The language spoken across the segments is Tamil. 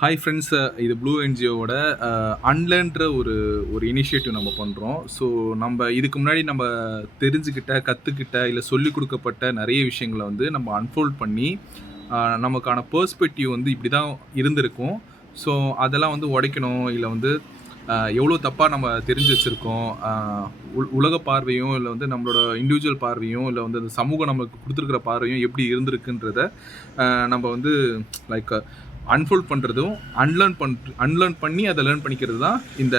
ஹாய் ஃப்ரெண்ட்ஸ், இது ப்ளூ என்ஜிஓவோட அன்லேர்ன்ற ஒரு ஒரு இனிஷியேட்டிவ் நம்ம பண்ணுறோம். ஸோ நம்ம இதுக்கு முன்னாடி நம்ம தெரிஞ்சுக்கிட்ட, கற்றுக்கிட்ட, இல்லை சொல்லிக் கொடுக்கப்பட்ட நிறைய விஷயங்களை வந்து நம்ம அன்ஃபோல்ட் பண்ணி நமக்கான பெர்ஸ்பெக்டிவ் வந்து இப்படி தான் இருந்திருக்கும். ஸோ அதெல்லாம் வந்து உடைக்கணும், இல்லை வந்து எவ்வளோ தப்பாக நம்ம தெரிஞ்சு வச்சுருக்கோம், உலக பார்வையும் இல்லை வந்து நம்மளோட இண்டிவிஜுவல் பார்வையும் இல்லை வந்து அந்த சமூகம் நமக்கு கொடுத்துருக்குற பார்வையும் எப்படி இருந்திருக்குன்றத நம்ம வந்து லைக் அன்ஃபோல்ட் பண்ணுறதும் அன்லேர்ன் பண்ணி அதை லேர்ன் பண்ணிக்கிறது தான் இந்த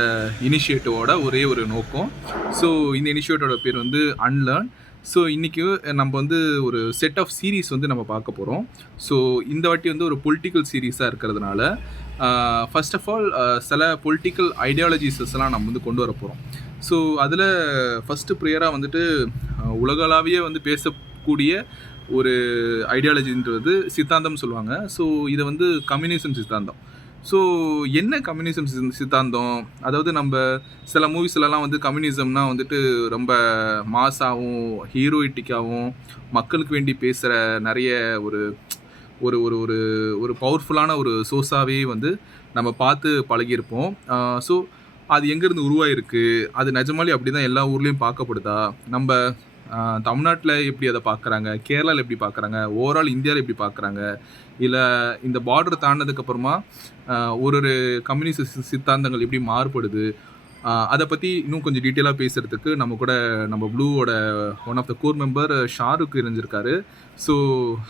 இனிஷியேட்டிவோட ஒரே ஒரு நோக்கம். ஸோ இந்த இனிஷியேட்டிவோட பேர் வந்து அன்லேர்ன். ஸோ இன்றைக்கி நம்ம வந்து ஒரு செட் ஆஃப் சீரீஸ் வந்து நம்ம பார்க்க போகிறோம். ஸோ இந்த வாட்டி வந்து ஒரு பொலிட்டிக்கல் சீரீஸாக இருக்கிறதுனால ஃபர்ஸ்ட் ஆஃப் ஆல் சில பொலிட்டிக்கல் ஐடியாலஜிஸஸ்லாம் நம்ம வந்து கொண்டு வர போகிறோம். ஸோ அதில் ஃபஸ்ட்டு ப்ரேயராக வந்துட்டு உலகளாவியே வந்து பேசக்கூடிய ஒரு ஐடியாலஜின்றது சித்தாந்தம் சொல்லுவாங்க. ஸோ இதை வந்து கம்யூனிசம் சித்தாந்தம். ஸோ என்ன கம்யூனிசம் சித்தாந்தம்? அதாவது நம்ம சில மூவிஸ்லலாம் வந்து கம்யூனிசம்னா வந்துட்டு ரொம்ப மாஸாகவும் ஹீரோயிட்டிக்காகவும் மக்களுக்கு வேண்டி பேசுகிற நிறைய ஒரு ஒரு ஒரு ஒரு ஒரு பவர்ஃபுல்லான ஒரு சோர்ஸாகவே வந்து நம்ம பார்த்து பழகியிருப்போம். ஸோ அது எங்கேருந்து உருவாயிருக்கு, அது நிஜமாலே அப்படி தான் எல்லா ஊர்லேயும் பார்க்கப்படுதா, நம்ம தமிழ்நாட்டில் எப்படி அதை பார்க்குறாங்க, கேரளாவில் எப்படி பார்க்குறாங்க, ஓவரால் இந்தியாவில் எப்படி பார்க்குறாங்க, இல்லை இந்த பார்டர் தாண்டினதுக்கப்புறமா ஒரு கம்யூனிஸ்ட் சித்தாந்தங்கள் எப்படி மாறுபடுது, அதை பற்றி இன்னும் கொஞ்சம் டீட்டெயிலாக பேசுகிறதுக்கு நம்ம கூட நம்ம ப்ளூவோட one of the core member Shahrukh இருந்திருக்காரு. So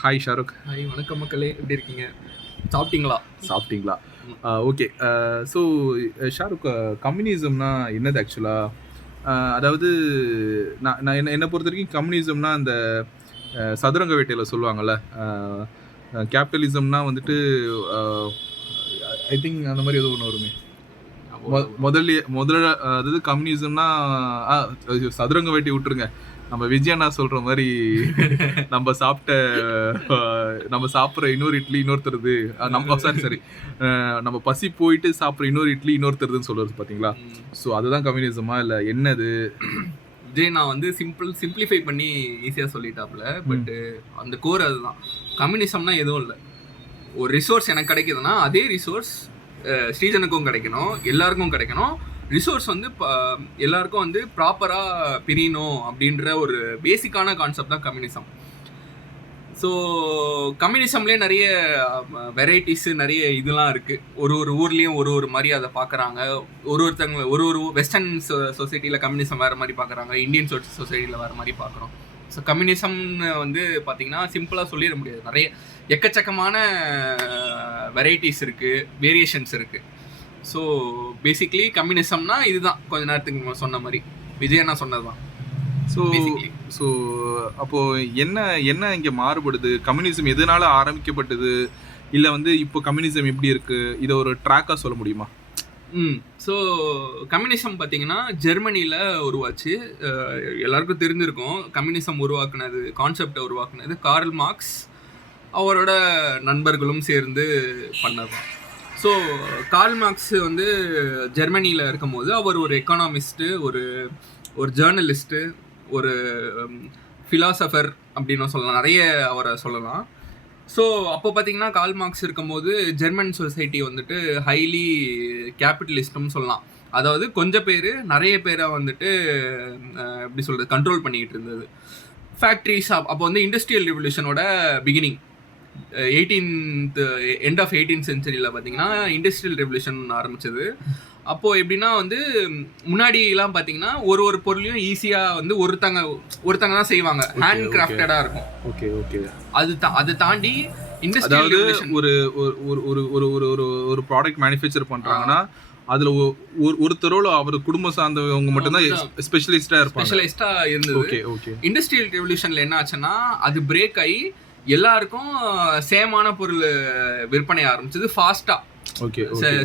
hi Shahrukh. ஹாய், வணக்கம் மக்களே, எப்படி இருக்கீங்க? சாப்பிட்டீங்களா? ஓகே. ஸோ ஷாருக், கம்யூனிசம்னா என்னது ஆக்சுவலாக? அதாவது நான் என்னை பொறுத்த வரைக்கும் கம்யூனிசம்னா அந்த சதுரங்க வேட்டையில் சொல்லுவாங்கள்ல, கேபிட்டலிசம்னா வந்துட்டு ஐ திங்க் அந்த மாதிரி ஏதோ ஒன்று வருமே முதல்ல. அதாவது கம்யூனிசம்னா சதுரங்க வேட்டை விட்டுருங்க, நம்ம விஜயண்ணா சொல்கிற மாதிரி நம்ம சாப்பிட்ற இன்னொரு இட்லி இன்னொருத்தருது, சாரி நம்ம பசி போயிட்டு சாப்பிட்ற இன்னொரு இட்லி இன்னொருத்தருதுன்னு சொல்கிறது பார்த்தீங்களா? ஸோ அதுதான் கம்யூனிசமா இல்லை என்னது? விஜய் நான் வந்து சிம்பிளிஃபை பண்ணி ஈஸியாக சொல்லிட்டாப்புல. பட் அந்த கோர் அதுதான். கம்யூனிசம்னா எதுவும் இல்லை. ஒரு ரிசோர்ஸ் எனக்கு கிடைக்குதுன்னா அதே ரிசோர்ஸ் ஸ்ரீஜனுக்கும் கிடைக்கணும், எல்லாருக்கும் கிடைக்கணும். ரிசோர்ஸ் வந்து எல்லாருக்கும் வந்து ப்ராப்பராக பிரியணும் அப்படின்ற ஒரு பேசிக்கான கான்செப்ட் தான் கம்யூனிசம். ஸோ கம்யூனிசம்லேயே நிறைய வெரைட்டிஸு, நிறைய இதெல்லாம் இருக்குது. ஒரு ஊர்லேயும் ஒரு மாதிரி அதை பார்க்குறாங்க. ஒருத்தவங்க ஒரு வெஸ்டர்ன் சொசைட்டியில் கம்யூனிசம் வேறு மாதிரி பார்க்குறாங்க, இந்தியன் சொசைட்டியில் வேறு மாதிரி பார்க்குறோம். ஸோ கம்யூனிசம்னு வந்து பார்த்திங்கன்னா சிம்பிளாக சொல்லிட முடியாது. நிறைய எக்கச்சக்கமான வெரைட்டிஸ் இருக்குது, வேரியேஷன்ஸ் இருக்குது. ஸோ பேசிக்லி கம்யூனிசம்னா இதுதான், கொஞ்ச நேரத்துக்கு சொன்ன மாதிரி விஜயண்ணா சொன்னது தான். ஸோ அப்போது என்ன இங்கே மாறுபடுது? கம்யூனிசம் எதனால் ஆரம்பிக்கப்பட்டது, இல்லை வந்து இப்போ கம்யூனிசம் எப்படி இருக்குது, இதை ஒரு ட்ராக்காக சொல்ல முடியுமா? ஸோ கம்யூனிசம் பார்த்தீங்கன்னா ஜெர்மனியில் உருவாச்சு. எல்லாருக்கும் தெரிஞ்சிருக்கும். கம்யூனிசம் உருவாக்குனது, கான்செப்டை உருவாக்குனது கார்ல் மார்க்ஸ் அவரோட நண்பர்களும் சேர்ந்து பண்ணது. ஸோ கார்ல் மார்க்ஸ் வந்து ஜெர்மனியில் இருக்கும்போது அவர் ஒரு எக்கானமிஸ்ட்டு, ஒரு ஜேர்னலிஸ்ட்டு, ஒரு ஃபிலாசபர் அப்படின்னு சொல்லலாம், நிறைய அவரை சொல்லலாம். ஸோ அப்போ பார்த்தீங்கன்னா கார்ல் மார்க்ஸ் இருக்கும்போது ஜெர்மன் சொசைட்டி வந்துட்டு ஹைலி கேபிட்டலிஸ்ட்னு சொல்லலாம். அதாவது கொஞ்சம் பேர் நிறைய பேரை வந்துட்டு எப்படி சொல்கிறது, கண்ட்ரோல் பண்ணிக்கிட்டு இருந்தது. ஃபேக்ட்ரிஸ் அப்போ வந்து இண்டஸ்ட்ரியல் ரெவல்யூஷனோட பிகினிங், எண்ட் ஆஃப் 18th சென்ச்சுரியில் பார்த்தீங்கன்னா இண்டஸ்ட்ரியல் ரெவல்யூஷன் ஆரம்பிச்சது. அப்போது எப்படின்னா வந்து முன்னாடிலாம் பார்த்தீங்கன்னா ஒரு பொருளையும் ஈஸியாக வந்து ஒருத்தங்க தான் செய்வாங்க, ஹேண்ட் கிராஃப்டடாக இருக்கும். Okay okay. அதை தாண்டி அதாவது ஒரு ப்ராடக்ட் மேனுஃபேக்சர் பண்ணுறாங்கன்னா அதில் ஒருத்தரோட அவர் குடும்பம் சார்ந்தவங்க மட்டும்தான் ஸ்பெஷலிஸ்டாக இருந்தது. Okay okay. இண்டஸ்ட்ரியல் ரெவல்யூஷனில் என்ன ஆச்சுன்னா அது பிரேக் ஆகி எல்லாருக்கும் சேமான பொருள் விற்பனை ஆரம்பிச்சது, ஃபாஸ்ட்டாக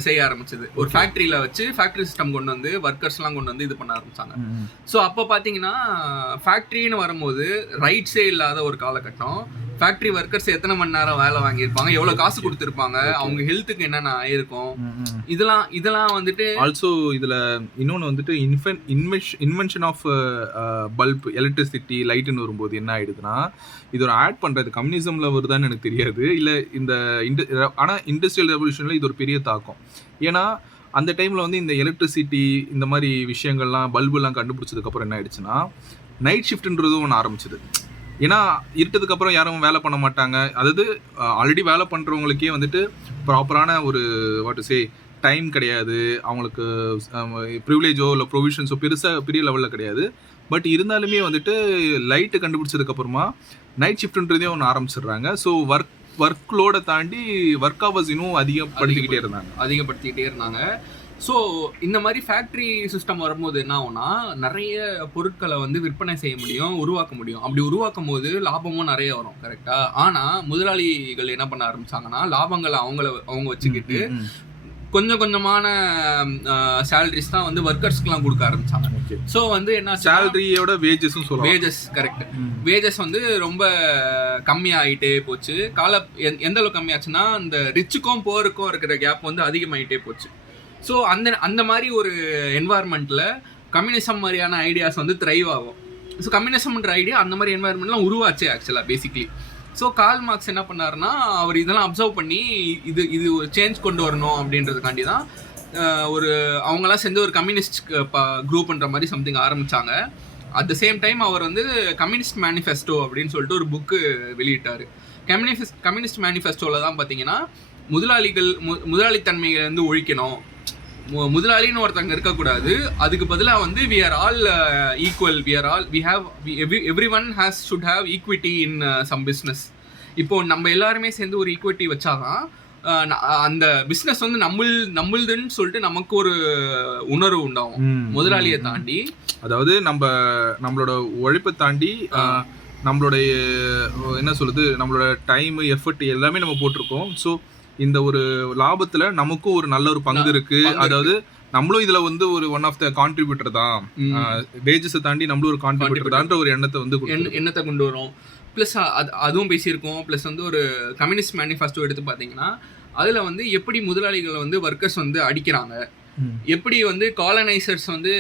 செய்ய ஆரம்பிச்சது. ஒரு ஃபேக்ட்ரியில வச்சு ஃபேக்ட்ரி சிஸ்டம் கொண்டு வந்து ஒர்க்கர்ஸ்லாம் கொண்டு வந்து இது பண்ண ஆரம்பிச்சாங்க. ஸோ அப்போ பார்த்தீங்கன்னா ஃபேக்ட்ரின்னு வரும்போது ரைட்ஸே இல்லாத ஒரு காலகட்டம். ஃபேக்டரி ஒர்க்கர்ஸ் எத்தனை மணி நேரம் வேலை வாங்கியிருப்பாங்க, எவ்வளவு காசு கொடுத்துருப்பாங்க, அவங்க ஹெல்த்துக்கு என்னென்ன ஆயிருக்கும், இதெல்லாம் வந்துட்டு. ஆல்சோ இதுல இன்னொன்னு வந்துட்டு இன்வென்ஷன் ஆஃப் பல்ப், எலக்ட்ரிசிட்டி, லைட்னு வரும்போது என்ன ஆயிடுதுன்னா, இது ஒரு ஆட் பண்றது கம்யூனிசம்ல வருதான்னு எனக்கு தெரியாது, இல்ல இந்த ஆனா இண்டஸ்ட்ரியல் ரெவல்யூஷன்ல இது ஒரு பெரிய தாக்கம். ஏன்னா அந்த டைம்ல வந்து இந்த எலக்ட்ரிசிட்டி இந்த மாதிரி விஷயங்கள்லாம் பல்புலாம் கண்டுபிடிச்சதுக்கு அப்புறம் என்ன ஆயிடுச்சுன்னா, நைட் ஷிஃப்ட்ன்றதும் ஒன்று ஆரம்பிச்சது. ஏன்னா இருட்டதுக்கு அப்புறம் யாரும் வேலை பண்ண மாட்டாங்க. அதாவது ஆல்ரெடி வேலை பண்றவங்களுக்கே வந்துட்டு ப்ராப்பரான ஒரு வாட் டு சே டைம் கிடையாது, அவங்களுக்கு ப்ரிவிலேஜோ இல்லை ப்ரொவிஷன்ஸோ பெரிய லெவலில் கிடையாது. பட் இருந்தாலுமே வந்துட்டு லைட்டு கண்டுபிடிச்சதுக்கு அப்புறமா நைட் ஷிஃப்ட்ன்றதே ஒன்று ஆரம்பிச்சிடுறாங்க. ஸோ ஒர்க் லோடை தாண்டி ஒர்க் ஹவர்ஸ் இன்னும் அதிகப்படுத்திக்கிட்டே இருந்தாங்க. ஸோ இந்த மாதிரி ஃபேக்ட்ரி சிஸ்டம் வரும்போது என்ன ஆகும்னா, நிறைய பொருட்களை வந்து விற்பனை செய்ய முடியும், உருவாக்க முடியும். அப்படி உருவாக்கும் போது லாபமும் நிறைய வரும், கரெக்டா? ஆனால் முதலாளிகள் என்ன பண்ண ஆரம்பிச்சாங்கன்னா, லாபங்களை அவங்க வச்சுக்கிட்டு கொஞ்சம் கொஞ்சமான சேலரிஸ் தான் வந்து ஒர்க்கர்ஸ்க்குலாம் கொடுக்க ஆரம்பிச்சாங்க. ஸோ வந்து என்ன, சேலரியோட வேஜஸும் சொல்லலாம். Wages correct. வேஜஸ் வந்து ரொம்ப கம்மியாகிட்டே போச்சு. எந்த அளவுக்கு கம்மியாச்சுன்னா, இந்த ரிச்சுக்கும் போருக்கும் இருக்கிற கேப் வந்து அதிகமாகிட்டே போச்சு. ஸோ அந்த மாதிரி ஒரு என்வாயர்மெண்ட்டில் கம்யூனிசம் மாதிரியான ஐடியாஸ் வந்து த்ரைவ் ஆகும். ஸோ கம்யூனிசம்ன்ற ஐடியா அந்த மாதிரி என்வாயர்மெண்ட்லாம் உருவாச்சு ஆக்சுவலாக பேசிக்லி. ஸோ கார்ல் மார்க்ஸ் என்ன பண்ணாருன்னா, அவர் இதெல்லாம் அப்சர்வ் பண்ணி இது ஒரு சேஞ்ச் கொண்டு வரணும் அப்படின்றதுக்காண்டி தான் அவங்களாம் சேர்ந்து ஒரு கம்யூனிஸ்ட் குரூப்ன்ற மாதிரி சம்திங் ஆரம்பித்தாங்க. அட் த சேம் டைம் அவர் வந்து கம்யூனிஸ்ட் மேனிஃபெஸ்டோ அப்படின்னு சொல்லிட்டு ஒரு புக்கு வெளியிட்டார். கம்யூனிஸ்ட் மேனிஃபெஸ்டோவில் தான் பார்த்தீங்கன்னா, முதலாளித்தன்மையை வந்து ஒழிக்கணும், முதலாளின்னு ஒருத்தங்க இருக்கக்கூடாது, அதுக்கு பதிலாக வந்து we are all equal, everyone should have equity in some business. இப்போ நம்ம எல்லாருமே சேர்ந்து ஒரு ஈக்விட்டி வச்சாதான் அந்த பிஸ்னஸ் வந்து நம்மளுதுன்னு சொல்லிட்டு நமக்கு ஒரு உணர்வு உண்டாகும் முதலாளியை தாண்டி. அதாவது நம்மளோட உழைப்பை தாண்டி நம்மளுடைய என்ன சொல்லுது, நம்மளோட டைம் எஃபர்ட் எல்லாமே நம்ம போட்டிருக்கோம். ஸோ இந்த ஒரு லாபத்துல நமக்கும் ஒரு நல்ல ஒரு பங்கு இருக்கு. அதாவது நம்மளும் இதுல வந்து ஒரு ஒன் ஆஃப் த கான்ட்ரிபியூட்டர் தான், வேஜஸை தாண்டி நம்மளும் ஒரு கான்ட்ரிபியூட்டர் தான் ஒரு எண்ணத்தை கொண்டு வரும். ப்ளஸ் அதுவும் பேசியிருக்கோம். ப்ளஸ் வந்து ஒரு கம்யூனிஸ்ட் மேனிஃபெஸ்டோ எடுத்து பார்த்தீங்கன்னா, அதில் வந்து எப்படி முதலாளிகளை வந்து ஒர்க்கர்ஸ் வந்து அடிக்கிறாங்க, எப்படி வந்து காலனைசர்ஸ் வந்து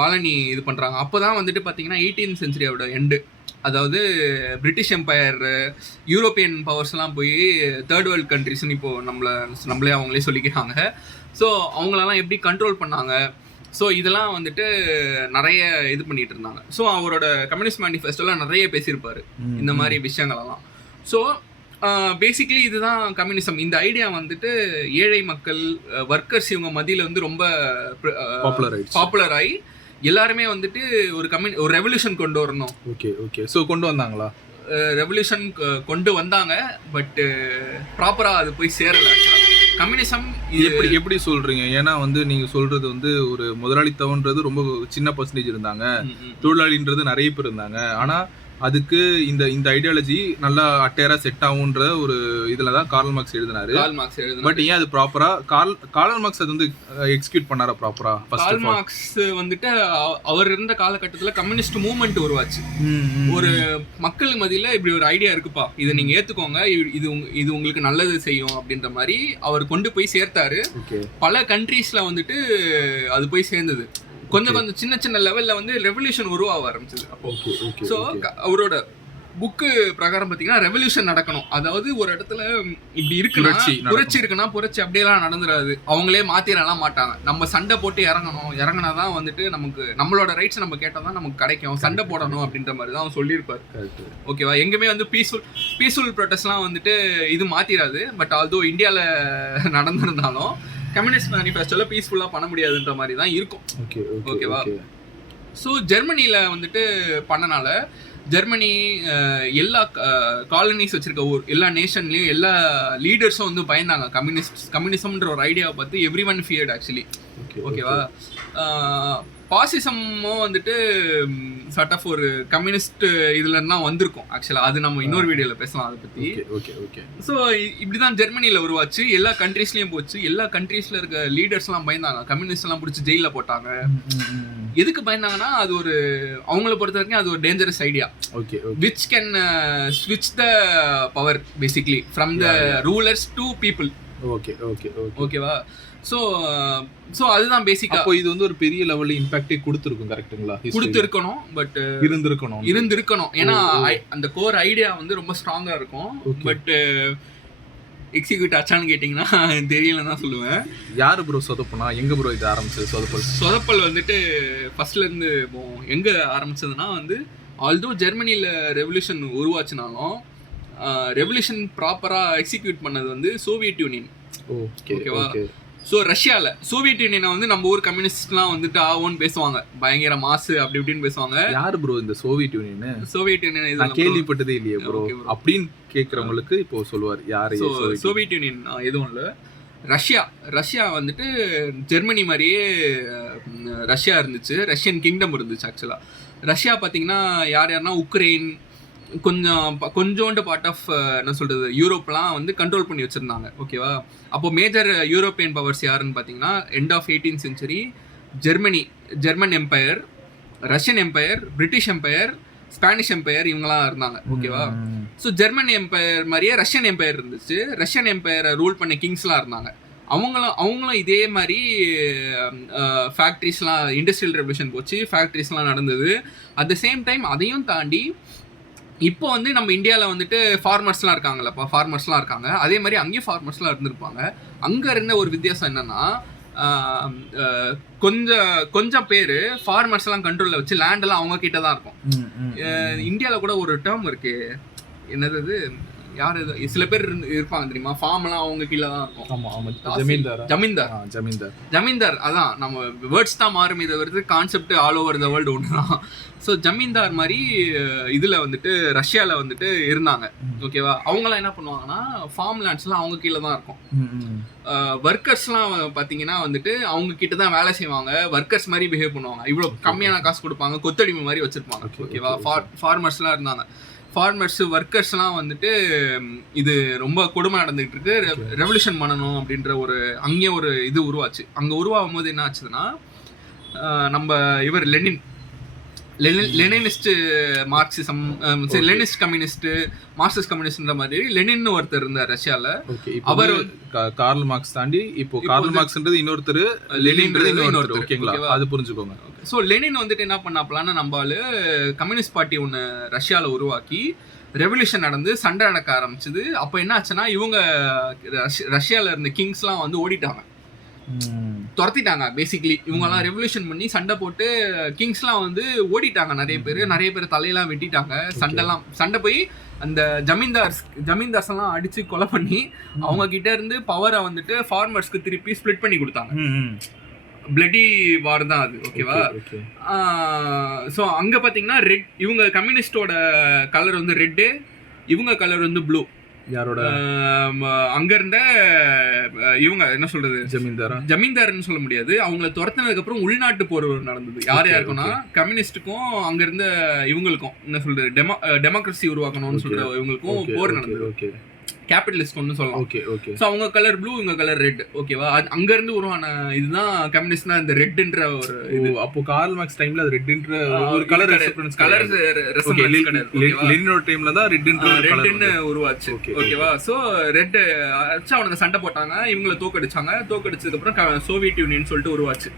காலனி இது பண்ணுறாங்க. அப்போ தான் வந்துட்டு பார்த்தீங்கன்னா 18th செஞ்சுரியோட எண்டு, அதாவது பிரிட்டிஷ் எம்பையர், யூரோப்பியன் பவர்ஸ்லாம் போய் தேர்ட் வேர்ல்டு கண்ட்ரிஸ்ன்னு இப்போது நம்மளே அவங்களே சொல்லிக்கிறாங்க. ஸோ அவங்களெல்லாம் எப்படி கண்ட்ரோல் பண்ணாங்க, ஸோ இதெல்லாம் வந்துட்டு நிறைய இது பண்ணிட்டு இருந்தாங்க. ஸோ அவரோட கம்யூனிஸ்ட் மேனிஃபெஸ்டோலாம் நிறைய பேசியிருப்பார் இந்த மாதிரி விஷயங்களெல்லாம். ஸோ பேசிக்லி இதுதான் கம்யூனிசம். இந்த ஐடியா வந்துட்டு ஏழை மக்கள், ஒர்க்கர்ஸ், இவங்க மத்தியில் வந்து ரொம்ப பாப்புலர் ஆகி எல்லாருமே வந்துட்டு ஒரு ரெவல்யூஷன் கொண்டு வரணும். ஓகே ஸோ கொண்டு வந்தாங்களா? ரெவல்யூஷன் கொண்டு வந்தாங்க, பட் ப்ராப்பராக அது போய் சேரலை. கம்யூனிசம் எப்படி சொல்றீங்க? ஏன்னா வந்து நீங்க சொல்றது வந்து ஒரு முதலாளித்தவன்றது ரொம்ப சின்ன பர்சன்டேஜ் இருந்தாங்க, தொழிலாளின்றது நிறைய பேர் இருந்தாங்க. ஆனா அதுக்கு இந்த ஐடியாலஜி நல்லா அட்டையரா செட் ஆகுன்ற ஒரு இதுல தான் கார்ல் மார்க்ஸ் எழுதினாரு. பட் ஏன் அது ப்ராப்பரா கார்ல் மார்க்ஸ் அது வந்து எக்ஸிக்யூட் பண்ணாரா ப்ராப்பரா? கார்ல் மார்க்ஸ் வந்துட்டு அவர் இருந்த காலகட்டத்துல கம்யூனிஸ்ட் மூவ்மெண்ட் உருவாச்சு. ஒரு மக்கள் மத்தியில இப்படி ஒரு ஐடியா இருக்குப்பா, இதை நீங்க ஏத்துக்கோங்க, இது உங்களுக்கு நல்லது செய்யும் அப்படின்ற மாதிரி அவர் கொண்டு போய் சேர்த்தாரு. பல கண்ட்ரீஸ்ல வந்துட்டு அது போய் சேர்ந்தது. கொஞ்சம் சின்ன லெவல்ல வந்து ரெவல்யூஷன் உருவாக ஆரம்பிச்சது அப்போ. ஸோ அவரோட புக்கு பிரகாரம் பார்த்தீங்கன்னா ரெவல்யூஷன் நடக்கணும். அதாவது ஒரு இடத்துல இப்படி இருக்குன்னா புரட்சி அப்படியெல்லாம் நடந்துடாது, அவங்களே மாத்திரலாம் மாட்டாங்க. நம்ம சண்டை போட்டு இறங்கினாதான் வந்துட்டு நமக்கு நம்மளோட ரைட்ஸ் நம்ம கேட்டால் தான் நமக்கு கிடைக்கும், சண்டை போடணும் அப்படின்ற மாதிரி தான் அவன் சொல்லியிருப்பார். ஓகேவா? எங்கேயுமே வந்து பீஸ்ஃபுல் ப்ரொட்டஸ்ட்லாம் வந்துட்டு இது மாத்திராது. பட் ஆல்தோ இந்தியாவில் நடந்திருந்தாலும் கம்யூனிஸ்ட் மேனிஃபெஸ்டோல பீஸ்ஃபுல்லாக பண்ண முடியாதுன்ற மாதிரி தான் இருக்கும். ஓகேவா? ஸோ ஜெர்மனியில் வந்துட்டு பண்ணனால ஜெர்மனி எல்லா காலனிஸ் வச்சிருக்க எல்லா நேஷன்லையும் எல்லா லீடர்ஸும் வந்து பயந்தாங்க கம்யூனிசம்ன்ற ஒரு ஐடியாவை பார்த்து. Every one feared actually. ஓகேவா? பாசிசமும் வந்துட்டு சார்ட் ஆஃப் ஒரு கம்யூனிஸ்ட் இதுல தான் வந்திருக்கும் ஆக்சுவலாக. அது நம்ம இன்னொரு வீடியோவில் பேசலாம் அதை பற்றி. ஸோ இப்படிதான் ஜெர்மனியில் உருவாச்சு, எல்லா கண்ட்ரீஸ்லையும் போச்சு. எல்லா கண்ட்ரீஸில் இருக்க லீடர்ஸ்லாம் பயந்தாங்க, கம்யூனிஸ்ட்லாம் பிடிச்சி ஜெயிலில் போட்டாங்க. எதுக்கு பயந்தாங்கன்னா அது ஒரு அவங்கள பொறுத்த வரைக்கும் அது ஒரு dangerous idea. Okay which can switch the power basically from the rulers to people. Okay okay okay ஓகேவா? ஸோ அதுதான் பேசிக்கா. அப்போ இது வந்து ஒரு பெரிய லெவல்ல இம்பாக்டே கொடுத்துருக்கும். கரெக்ட்டுங்களா? கொடுத்துருக்கணும், பட் இருந்திருக்கணும். ஏன்னா அந்த கோர் ஐடியா வந்து ரொம்ப ஸ்ட்ராங்கா இருக்கும். பட் எக்ஸிக்யூட் ஆச்சான்னு கேட்டிங்கன்னா தெரியலன்னு தான் சொல்லுவேன். யாரு ப்ரோ சொதப்புனா? எங்க ப்ரோ இது ஆரம்பிச்சது சொதப்பல் வந்துட்டு ஃபர்ஸ்ட்ல இருந்து எங்க ஆரம்பிச்சதுன்னா வந்து ஆல்தோ ஜெர்மனியில் ரெவல்யூஷன் உருவாச்சுனாலும் ரெவல்யூஷன் ப்ராப்பரா எக்ஸிக்யூட் பண்ணது வந்து சோவியத் யூனியன். ஓகேவா? ஸோ ரஷ்யாவில் சோவியத் யூனியனை வந்து நம்ம ஊர் கம்யூனிஸ்ட்லாம் வந்துட்டு ஆவோன்னு பேசுவாங்க, பயங்கர மாசு அப்படி இப்படின்னு பேசுவாங்க. யாரு ப்ரோ இந்த சோவியத் யூனியன்? நான் கேள்விப்பட்டதே இல்லையே ப்ரோ. அப்படின்னு கேட்குறவங்களுக்கு இப்போ சொல்லுவார் யாரு? சோவியத் யூனியன் எதுவும் இல்லை, ரஷ்யா வந்துட்டு ஜெர்மனி மாதிரியே ரஷ்யா இருந்துச்சு, ரஷ்யன் கிங்டம் இருந்துச்சு. ஆக்சுவலாக ரஷ்யா பார்த்தீங்கன்னா யாருன்னா உக்ரைன், கொஞ்சோண்டு பார்ட் ஆஃப் என்ன சொல்கிறது யூரோப்லாம் வந்து கண்ட்ரோல் பண்ணி வச்சுருந்தாங்க. ஓகேவா? அப்போ மேஜர் யூரோப்பியன் பவர்ஸ் யாருன்னு பார்த்தீங்கன்னா end of 18th century German empire, Russian empire, British empire, Spanish empire, இவங்களாம் இருந்தாங்க. ஓகேவா? ஸோ ஜெர்மன் எம்பையர் மாதிரியே ரஷ்யன் எம்பையர் இருந்துச்சு. ரஷ்யன் எம்பையரை ரூல் பண்ண கிங்ஸ்லாம் இருந்தாங்க. அவங்களும் இதே மாதிரி ஃபேக்ட்ரிஸ்லாம், இண்டஸ்ட்ரியல் ரெவல்யூஷன் போச்சு, ஃபேக்ட்ரிஸ்லாம் நடந்தது. அட் த சேம் டைம் அதையும் தாண்டி இப்போ வந்து நம்ம இந்தியாவில் வந்துட்டு ஃபார்மர்ஸ்லாம் இருக்காங்க. அதே மாதிரி அங்கேயும் ஃபார்மர்ஸ்லாம் இருந்திருப்பாங்க. அங்கே இருந்த ஒரு வித்தியாசம் என்னன்னா கொஞ்சம் பேர் ஃபார்மர்ஸ்லாம் கண்ட்ரோலில் வச்சு லேண்டெல்லாம் அவங்க கிட்ட தான் இருக்கும். இந்தியாவில் கூட ஒரு டேர்ம் இருக்கு, என்னது யார் சில பேர் இருப்பாங்க தெரியுமா, ஃபார்ம்லாம் அவங்க கீழே தான் இருக்கும். ஜமீன்தார் அதான், நம்ம வேர்ட்ஸ் தான் மாறும், இதை வருது concept all over the world ஒன்று தான். ஸோ ஜமீன்தார் மாதிரி இதில் வந்துட்டு ரஷ்யாவில் வந்துட்டு இருந்தாங்க. ஓகேவா? அவங்களாம் என்ன பண்ணுவாங்கன்னா ஃபார்ம் லேண்ட்ஸ்லாம் அவங்க கீழே தான் இருக்கும். ஒர்க்கர்ஸ்லாம் பார்த்தீங்கன்னா வந்துட்டு அவங்க கிட்ட தான் வேலை செய்வாங்க, ஒர்க்கர்ஸ் மாதிரி பிஹேவ் பண்ணுவாங்க, இவ்வளோ கம்மியான காசு கொடுப்பாங்க, கொத்தடிமை மாதிரி வச்சுருப்பாங்க. ஓகேவா? ஃபார்மர்ஸ்லாம் இருந்தாங்க. ஃபார்மர்ஸ் ஒர்க்கர்ஸ்லாம் வந்துட்டு இது ரொம்ப கொடுமை நடந்துகிட்டு இருக்கு, ரெவல்யூஷன் பண்ணணும் அப்படின்ற ஒரு அங்கேயும் ஒரு இது உருவாச்சு. அங்கே உருவாகும் போது என்ன ஆச்சுன்னா நம்ம இவர் Leninist Marxism, Leninist communist, Marxist கம்யூனிஸ்ட்ன்ற மாதிரி லெனின் ஒருத்தர் இருந்தார் ரஷ்யால. அவர் கார்ல் மார்க்ஸ் தாண்டி இப்போ கார்ல் மார்க்ஸ்ன்றது இன்னொருத்தர், லெனின்ன்றது இன்னொருத்தர். ஓகேங்களா? அது புரிஞ்சுக்கோங்க. ஸோ லெனின் வந்துட்டு என்ன பண்ணாப்லான்னா நம்மளால கம்யூனிஸ்ட் பார்ட்டி ஒன்று ரஷ்யாவில் உருவாக்கி ரெவல்யூஷன் நடந்து சண்டை நடக்க ஆரம்பிச்சது. அப்போ என்ன ஆச்சுன்னா இவங்க ரஷ்யாவில் இருந்த கிங்ஸ்லாம் வந்து ஓடிட்டாங்க, துரத்திட்டாங்க. பேசிக்லி இவங்கெல்லாம் ரெவல்யூஷன் பண்ணி சண்டை போட்டு கிங்ஸ்லாம் வந்து ஓடிட்டாங்க. நிறைய பேர் தலையெல்லாம் வெட்டிட்டாங்க. சண்டை போய் அந்த ஜமீன்தார்ஸ் எல்லாம் அடிச்சு கொலை பண்ணி அவங்க கிட்ட இருந்து பவரை வந்துட்டு ஃபார்மர்ஸ்க்கு திருப்பி ஸ்பிளிட் பண்ணி கொடுத்தாங்க. பிளடி வார் தான் அது. ஓகேவா? ஸோ அங்கே பார்த்தீங்கன்னா ரெட், இவங்க கம்யூனிஸ்டோட கலர் வந்து ரெட்டு, இவங்க கலர் வந்து ப்ளூ. யாரோட? அங்க இருந்த இவங்க என்ன சொல்றது, ஜமீன்தார்னு சொல்ல முடியாது. அவங்கள துரத்தினதுக்கு அப்புறம் உள்நாட்டு போர் நடந்தது. யாருக்குன்னா கம்யூனிஸ்டுக்கும் அங்க இருந்த இவங்களுக்கும் என்ன சொல்றது டெமோக்ரஸி உருவாக்கணும்னு சொல்ற இவங்களுக்கும் போர் நடந்தது. கேபிட்டலிஸ்ட் ஒன்று சொல்லலாம். Okay okay. ஸோ அவங்க கலர் ப்ளூ, இவங்க கலர் ரெட். ஓகேவா? அங்க இருந்து உருவான இதுதான் கம்யூனிஸ்ட்னா இந்த ரெட்ன்ற ஒரு இது. அப்போ கார்ல் மார்க்ஸ் டைம்ல அது ரெட்ன்ற ஒரு கலர் ரெஃபரன்ஸ், கலர் லெனினோட டைம்ல தான் ரெட்ன்னு உருவாச்சு. ஓகேவா? ஸோ ரெட் அடிச்சு அவனுங்க சண்டை போட்டாங்க, இவங்களை தோக்கடிச்சாங்க. தோக்கடிச்சதுக்கு அப்புறம் சோவியத் யூனியன் சொல்லிட்டு உருவாச்சு.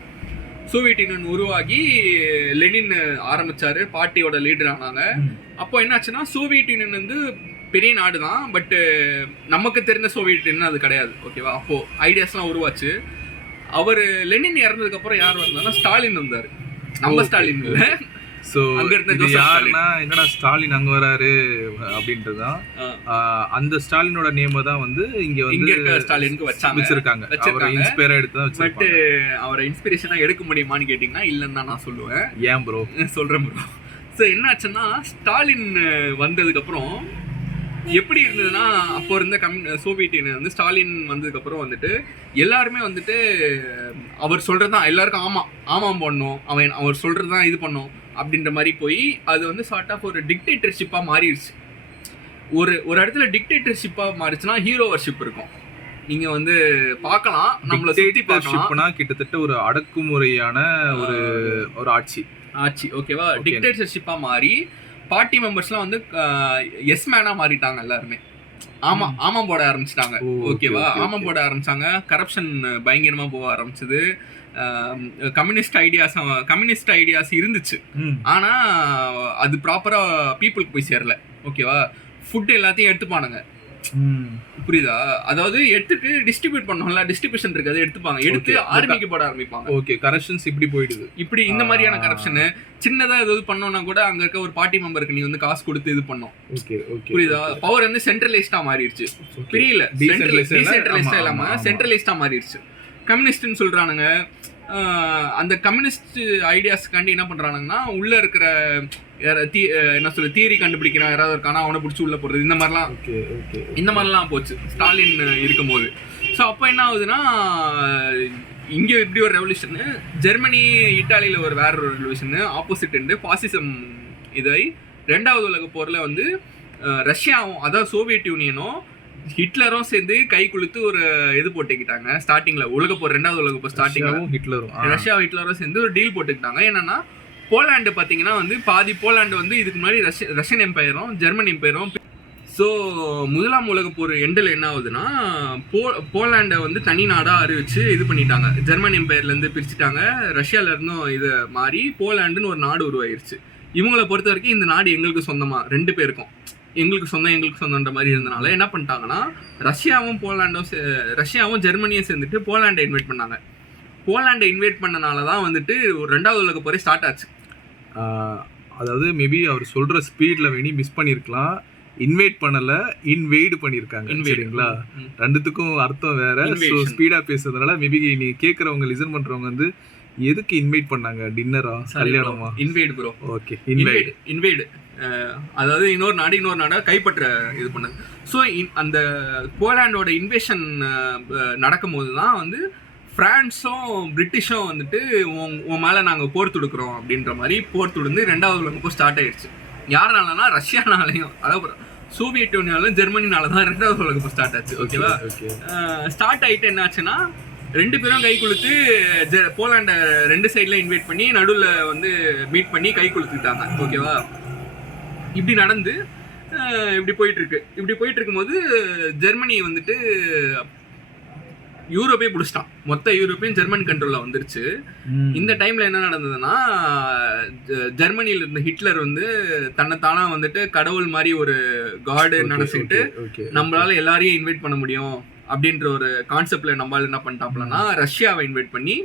சோவியத் யூனியன் உருவாகி லெனின் ஆரம்பிச்சாரு, பார்ட்டியோட லீடர் ஆனாங்க. அப்போ என்னாச்சுன்னா சோவியத் யூனியன் வந்து பெரிய நாடு தான், பட் நமக்கு தெரிந்த சோவியத் யூனியன் அது கிடையாது. ஓகேவா? அப்போ ஐடியாஸ்லாம் உருவாச்சு. அவர் லெனின் இறந்ததுக்கு அப்புறம் யார் வந்தாருன்னா ஸ்டாலின் வந்தார். நம்ம ஸ்டாலின் இல்லை. ஸோ என்னடா ஸ்டாலின் அங்கே வராரு அப்படின்றதுதான், அந்த ஸ்டாலினோட நேமை தான் வந்து இங்கே வந்து ஸ்டாலினுக்கு வச்சிருக்காங்க. அவரை இன்ஸ்பயரா எடுத்து தான் பட் அவரை இன்ஸ்பிரேஷனாக எடுக்க முடியுமான்னு கேட்டிங்கன்னா இல்லைன்னு தான் நான் சொல்லுவேன். ஏன் ப்ரோ? சொல்கிறேன் ப்ரோ. ஸோ என்னாச்சுன்னா ஸ்டாலின் வந்ததுக்கப்புறம் எப்படி இருந்ததுன்னா, அப்போ இருந்த சோவியத் யூனியன் வந்து ஸ்டாலின் வந்ததுக்கப்புறம் வந்துட்டு எல்லாருமே வந்துட்டு அவர் சொல்கிறது தான் எல்லாருக்கும் ஆமாம் பண்ணணும், அவர் சொல்கிறது தான் இது பண்ணும் அப்படின்ற மாதிரி போய் அது வந்து சார்ட் ஆஃப் ஒரு டிக்டேட்டர்ஷிப்பாக மாறிடுச்சு. ஒரு இடத்துல டிக்டேட்டர்ஷிப்பாக மாறிச்சுன்னா ஹீரோ வர்ஷிப் இருக்கும். நீங்க வந்து பார்க்கலாம், நம்மள சுத்தி பார்க்கலாம். டிக்டேட்டர்ஷிப்னா கிட்டத்தட்ட ஒரு அடக்குமுறையான ஒரு ஆட்சி. ஓகேவா? டிக்டேட்டர்ஷிப்பா மாறி பார்ட்டி மெம்பர்ஸ்லாம் வந்து எஸ் மேனா மாறிட்டாங்க எல்லாருமே. ஆமா போட ஆரம்பிச்சிட்டாங்க. ஓகேவா? ஆமா போட ஆரம்பிச்சாங்க. கரப்ஷன் பயங்கரமா போக ஆரம்பிச்சது. கம்யூனிஸ்ட் ஐடியாஸ் இருந்துச்சு, ஆனா அது ப்ராப்பரா பீப்புளுக்கு போய் சேரல. ஓகேவா? ஃபுட் எல்லாத்தையும் எடுத்துப்பானுங்க, புரியுதா? அதாவது எடுத்துட்டு டிஸ்ட்ரிபியூட் பண்ணோம்ல, டிஸ்ட்ரிபியூஷன் இருக்கு, அதை எடுத்துப்பாங்க, எடுத்து ஆர்மிக்கு போட ஆரம்பிப்பாங்க. ஓகே, கரப்ஷன்ஸ் இப்படி போயிடுது. இப்படி இந்த மாதிரியான கரப்ஷன் சின்னதா ஏதாவது பண்ணோம்னா கூட அங்க இருக்க ஒரு பார்ட்டி மெம்பருக்கு நீ வந்து காசு கொடுத்து இது பண்ணோம். புரியுதா? பவர் வந்து சென்ட்ரலைஸ்டா மாறிடுச்சு. புரியல, டீசென்ட்ரலைஸ்டா இல்லாம சென்ட்ரலைஸ்டா மாறிடுச்சு. கம்யூனிஸ்ட்னு சொல்றானுங்க. அந்த கம்யூனிஸ்ட் ஐடியாஸ்க்காண்டி என்ன பண்றானுங்கன்னா, உள்ள இருக்கிற என்ன சொல்ல தியரி கண்டுபிடிக்கிறான் யாராவது இருக்கானா அவனை பிடிச்சி உள்ள போடுறது, இந்த மாதிரிலாம் போச்சு ஸ்டாலின் இருக்கும்போது. ஸோ அப்போ என்ன ஆகுதுன்னா, இங்கே இப்படி ஒரு ரெவல்யூஷனு, ஜெர்மனி இட்டாலியில் வேற ஒரு ரெவல்யூஷனு ஆப்போசிட் பாசிசம். இதை 2வது உலக போரில் வந்து ரஷ்யாவும், அதாவது சோவியத் யூனியனும் ஹிட்லரும் சேர்ந்து கை குலுத்து ஒரு இது போட்டுக்கிட்டாங்க. ஸ்டார்டிங்ல 2வது உலக போர் ஸ்டார்டிங்ல ஹிட்லரும் சேர்ந்து ஒரு டீல் போட்டுக்கிட்டாங்க. என்னன்னா, போலாண்டு பார்த்தீங்கன்னா வந்து பாதி போலாண்டு வந்து இதுக்கு முன்னாடி ரஷ்யன் எம்பையரும் ஜெர்மன் எம்பையரும். ஸோ 1ஆம் உலக போர் எண்டில் என்ன ஆகுதுன்னா, போலாண்டை வந்து தனி நாடாக அறிவிச்சு இது பண்ணிட்டாங்க. ஜெர்மன் எம்பையர்லேருந்து பிரிச்சுட்டாங்க. ரஷ்யாவிலேருந்தும் இது மாறி போலாண்டுன்னு ஒரு நாடு உருவாயிருச்சு. இவங்களை பொறுத்த வரைக்கும் இந்த நாடு எங்களுக்கு சொந்தமா, 2 பேருக்கும் எங்களுக்கு சொந்தன்ற மாதிரி இருந்தனால என்ன பண்ணிட்டாங்கன்னா, ரஷ்யாவும் ஜெர்மனியும் சேர்ந்துட்டு போலாண்டை இன்வைட் பண்ணாங்க. போலாண்டை இன்வைட் பண்ணனால தான் வந்துட்டு 2வது உலக போரே ஸ்டார்ட் ஆச்சு. அதாவது மேபி அவர் சொல்ற ஸ்பீட்ல வேணி மிஸ் பண்ணிருக்கலாம். இன்வைட் பண்ணல, இன்வைட் பண்ணிருக்காங்க. சரிங்களா? ரெண்டுத்துக்கும் அர்த்தம் வேற. ஸோ ஸ்பீடா பேசுறதுனால மேபி நீ கேட்கறவங்க, லிசன் பண்றவங்க வந்து எதுக்கு இன்வைட் பண்ணாங்க? டின்னரா, கல்யாணமா? Invite bro. ஓகே, இன்வைட் அதாவது இன்னொரு நாடை கைப்பற்ற இது பண்ணது. ஸோ அந்த போலாண்டோட இன்வேஷன் நடக்கும் போது தான் வந்து பிரான்ஸும் பிரிட்டிஷும் வந்துட்டு உன் மேலே நாங்கள் போர் தொடுக்கிறோம் அப்படின்ற மாதிரி போர் தொடுந்து 2வது உலக போர் ஸ்டார்ட் ஆயிடுச்சு. யாருனாலனா ரஷ்யானாலையும், அதாவது சோவியத் யூனியனாலும் ஜெர்மனினால தான் 2வது உலக போர் ஸ்டார்ட் ஆச்சு. ஓகேவா? ஸ்டார்ட் ஆகிட்டு என்ன ஆச்சுன்னா, 2 பேரும் கை கொடுத்து போலாண்டை 2 சைடில் இன்வைட் பண்ணி நடுவில் வந்து மீட் பண்ணி கை கொடுத்துக்கிட்டாங்க. ஓகேவா? இப்படி நடந்து இப்படி போயிட்டு இருக்கும்போது ஜெர்மனி வந்துட்டு யூரோப்பே பிடிச்சிட்டான். மொத்த யூரோப்பையும் ஜெர்மன் கண்ட்ரோல்ல வந்துருச்சு. இந்த டைம்ல என்ன நடந்ததுன்னா, ஜெர்மனியில இருந்த ஹிட்லர் வந்து தன்னைத்தானா வந்துட்டு கடவுள் மாதிரி ஒரு காடு நினைச்சுக்கிட்டு நம்மளால எல்லாரையும் இன்வைட் பண்ண முடியும் அப்படின்ற ஒரு கான்செப்ட்ல நம்மளால என்ன பண்ணிட்டாப்லன்னா, ரஷ்யாவை இன்வைட் பண்ணி